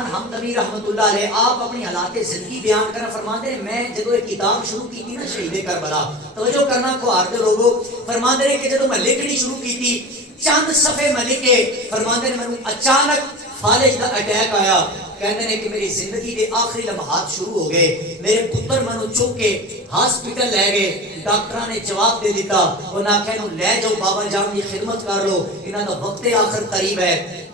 خان حمدمی رحمت اللہ علیہ آپ اپنی حالات زندگی بیان کرنا فرماتے ہیں میں جدو ایک کتاب شروع کی تھی نا شہید کربلا توجہ کرنا کو آردے لوگوں فرماتے ہیں کہ جدو میں لکھنی شروع کی تھی چند صفحے میں لکھے فرماتے ہیں میں اچانک فالج دا اٹیک آیا کہتے ہیں کہ میری زندگی دے آخری لمحات شروع ہو گئے میرے پتر منو چوک کے ہاسپٹل لے گئے ڈاکٹرہ نے جواب دے دیتا وہ نہ کہنو لے جاؤ بابا جان دی خدمت کر لو انہاں دا وقت آخر قریب ہے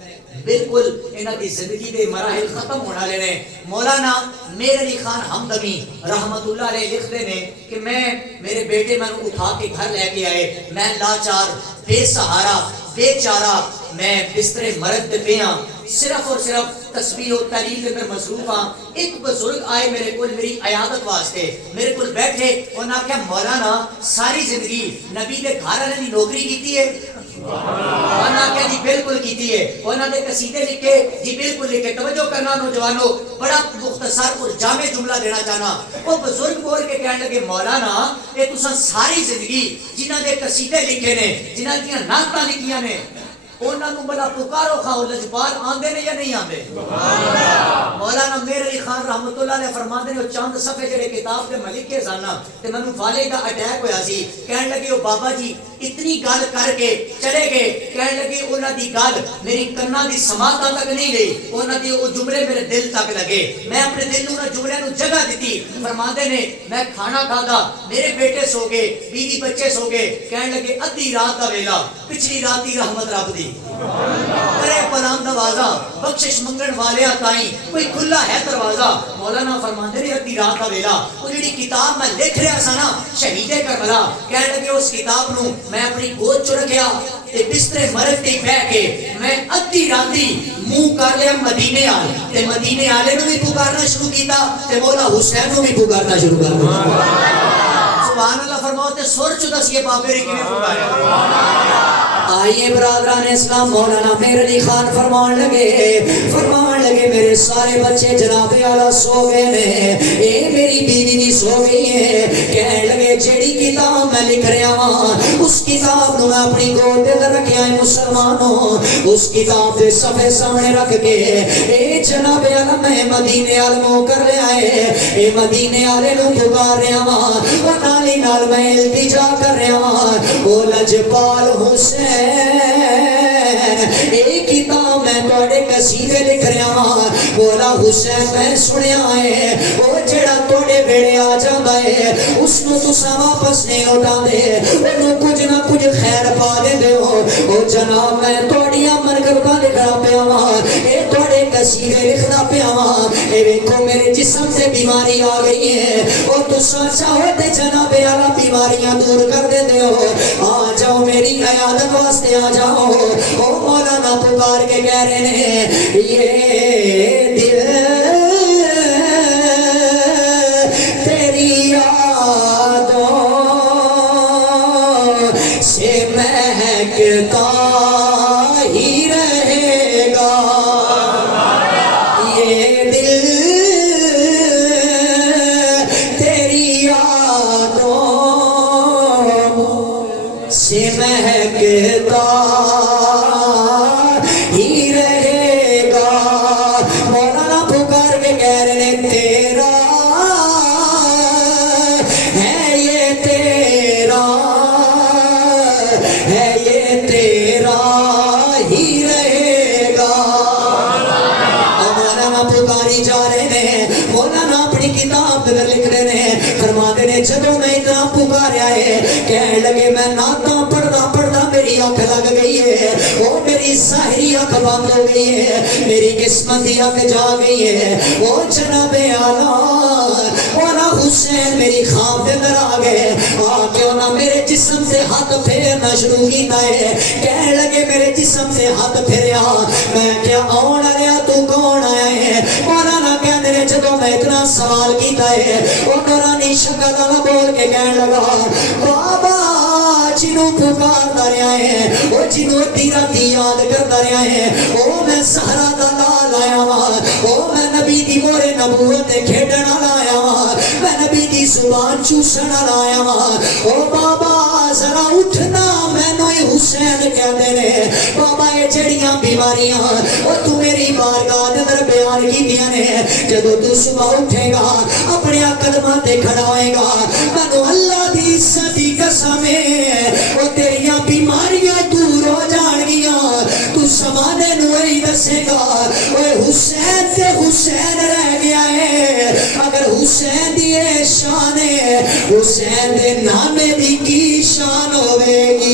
بالکل انہاں دی زندگی دے مراحل ختم ہونا لینے مولانا میر علی خان حمدمی رحمت اللہ علیہ لکھتے ہیں کہ میں میرے بیٹے میں اٹھا کے گھر لے کے آئے میں لاچار بے سہارا بے چارہ میں بستر مرد پہ ہاں صرف اور صرف تسبیح و تحلیل کے اندر مصروف ہاں ایک بزرگ آئے میرے کول میری عیادت واسطے میرے کول بیٹھے اور نہ کہ مولانا ساری زندگی نبی دے گھر والے دی نوکری کیتی ہے اور نہ کہ جی بالکل کیتی ہے اور نہ دے قصیدے لکھے جی بالکل لکھے توجہ کرنا نوجوانوں بڑا مختصر اور جامع جملہ دینا چاہنا وہ بزرگ بول کے کہنے لگے مولانا یہ تساں ساری زندگی جنہاں دے قصیدے لکھے نے جنہاں دیاں نعتاں لکھیاں نے انہاں نوں بڑا پکارو خاؤ لجپال آندے نے یا نہیں آندے مولانا میر علی خان رحمت اللہ علیہ فرماندے نے چند صفحے جڑے کتاب دے ملک کے زانا تے منوں والد دا اٹیک ہویا سی کہن لگے او بابا جی اتنی گل کر کے چلے گئے کہن لگے انہاں دی گل میری کنا دی سماعتاں تک نہیں گئی انہاں دی او جملے میرے دل تک لگے میں اپنے دل نوں انہاں جملے نوں جگہ دتی فرماندے نے میں کھانا کھادا میرے بیٹے سو گئے بیوی بچے سو گئے کہن لگے ادھی رات دا ویلا پچھلی رات دی رحمت رب دی کرے پناہ دروازہ بخشش منگن والے تائیں کوئی کھلا ہے دروازہ مولانا فرماندے نے ادھی رات دا ویلا او جڑی کتاب میں لکھ رہا سا نا شہید کربلا کہنے لگے اس کتاب نو میں اپنی گود چ رکھیا تے بستر مرد تے بیٹھ کے میں ادھی راتی منہ کر لیا مدینے آل تے مدینے والے نو بھی پکارنا شروع کیتا تے مولا حسین نو بھی پکارنا شروع کر دیا سبحان اللہ فرماؤ تے سر چ دسیے بابے نے کیویں پکاریا آئیے برادران اسلام مولانا میر علی خان فرمان لگے میرے سارے بچے جناب اعلیٰ سو گئے نے اے میری بیوی بھی سو گئی ہے کہنے لگے جیڑی کتاب میں لکھ رہا ہوں اس کتاب نو میں اپنی گود دے اندر رکھیا ہے مسلمانوں اس کتاب دے صفحے سامنے رکھ کے اے جناب اعلیٰ میں مدینے عالموں کر لے آئے اے مدینے والے نو پکار رہا ہوں اور نالی نال میں التجا کر رہا ہوں او لجپال حسین ایک کتاب میں توڑے قصیدے لکھ رہا ہوں مولا حسین میں سنیا ہے وہ جڑا توڑے بیڑے آ جاندہ ہے اس نو تسا واپس نہیں ہوتا دے انہوں کچھ نہ کچھ خیر پا دے دے ہو او جناب میں توڑیاں مرکبہ لکھنا پیا وہاں اے توڑے قصیدے لکھنا پیا وہاں اے ویکھو میرے جسم سے بیماری آ گئی ہے او تسا چاہو تے جناب اعلیٰ بیماریاں دور کر دے دے ہو آ جاؤ میری عیادت واسطے آ جاؤ او مولانا پکار کے کہہ رہے ہیں یہ دل تیری یادوں سے مہکتا ہی رہے گا یہ دل تیری یادوں سے مہکتا ہی رہے گا مولانا پکار کے کہہ رہے ہیں تیرا ہے یہ تیرا ہے یہ تیرا ہی رہے گا مولانا پکاری جا رہے ہیں مولانا اپنی کتاب در لکھ رہے ہیں فرما دے نے جدوں میں اتنا پکاریا ہے کہنے لگے میں نعتاں پڑھدا میری آنکھ لگ گئی ہے وہ میری ظاہری آنکھ بند ہو گئی ہے میری قسمت کی آنکھ جا گئی ہے وہ جناب اعلیٰ مولا حسین میری خواب دے اندر آ گئے آ کے انہاں میرے جسم سے ہاتھ پھیرنا شروع کیتا ہے کہنے لگے میرے جسم سے ہاتھ پھیریا میں کیا آن آیا تو کون آیا ہے مولانا کہنے نے جدوں میں اتنا سوال کیتا ہے وہ نورانی شکل والا بول کے کہنے لگا بابا جنوں پکار رہا ہے وہ جنوں تیرا دی یاد کرتا رہا ہے وہ میں سہرا دا لال آیا ہاں وہ میں نبی دی مورے نبوت کھیڈنا لایا ہاں میں نبی دی زبان چوسنا لایا ہاں او بابا ذرا اٹھنا مینوں حسین کہندے نے بابا یہ جڑیاں بیماریاں او تو میری بارگاہ دے اندر بیان بیان کیتیاں نے جدو تو صبح اٹھے گا اپنے قدماں تے کھڑا ہوئے گا تانوں اللہ دی عزت دی قسم ہے او تیریاں بیماریاں دور ہو جان گیاں تو زمانے نو ہی دسے گا اوے حسین تے حسین رہ گیا ہے اگر حسین دی شان ہے حسین دے نامے دی کی شان ہوے گی